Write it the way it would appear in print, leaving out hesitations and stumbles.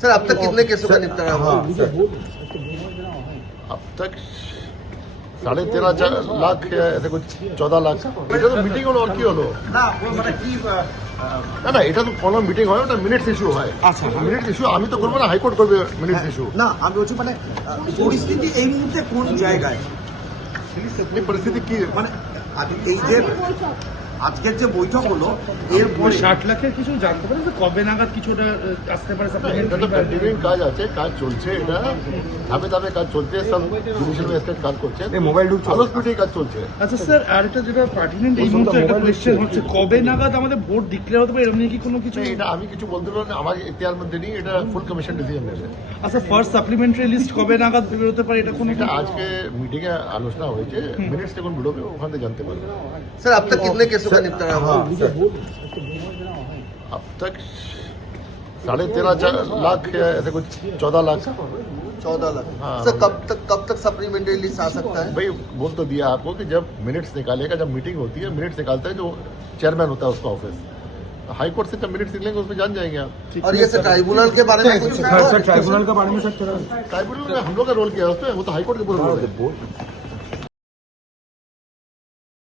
Sir अब तक कितने केसों का निपटारा हुआ? अब तक 13.5 लाख या ऐसे कुछ 14 লাখ এটা তো মিটিং হলো আর কি হলো না মানে কি না না এটা তো কোনো মিটিং হয় ওটা মিনিটস ইস্যু হয়। আচ্ছা মিনিটস ইস্যু আমি তো করবো না, হাইকোর্ট করবে মিনিটস ইস্যু। না আমি বলছি মানে পরিস্থিতি এই মুহূর্তে কোন জায়গায় এই পরিস্থিতি কি মানে এই যে আজকের যে বৈঠক হলো এরপরে 60 লাখের কিছু জানতে পারে যে কবে নাগাদ কিছুটা আসতে পারে? এটা তো কন্টিনিউইং কাজ আছে, কাজ চলছে, এটা ধাপে ধাপে কাজ চলছে, সব জুডিশিয়াল ম্যাজিস্ট্রেট কাজ করছে, মোবাইল আলোচ মিটিং কাজ চলছে। আচ্ছা স্যার, আরেকটা যেটা পার্টিনেন্ট এই মুহূর্তে একটা কোয়েশ্চেন হচ্ছে কবে নাগাদ আমাদের ভোট ডিক্লেয়ার হতে পারে, এরকম নিয়ে কি কোনো কিছু? এটা আমি কিছু বলতে পারবো না, আমার ইতিহার মধ্যে নেই, এটা ফুল কমিশন ডিসিশন নেবে। আচ্ছা ফার্স্ট সাপ্লিমেন্টারি লিস্ট কবে নাগাদ বেরোতে পারে এটা কোনো? এটা আজকে মিটিং এ আলোচনা হয়েছে, মিনিটস যখন বেরোবে ওখান থেকে জানতে পারবে। सर अब तक कितने केसों का निपटारा हुआ? अब तक 13.5 लाख या ऐसे कुछ 14 लाख 14 लाख। हाँ। सर कब तक सप्लीमेंट्री लिस्ट आ सकता है? भाई बोल तो दिया आपको कि जब मिनट्स निकालेगा, जब मीटिंग होती है मिनट्स निकालता है जो चेयरमैन होता है उसका ऑफिस, हाई कोर्ट से जब मिनट्स निकलेंगे उसमें जान जाएंगे आप। और ये सर ट्राइब्यूनल के बारे में कुछ ट्राइब्यूनल के बारे में सर ट्राइब्यूनल में हम लोग का रोल किया है उसमें, वो तो हाई कोर्ट के पूरा रोल है।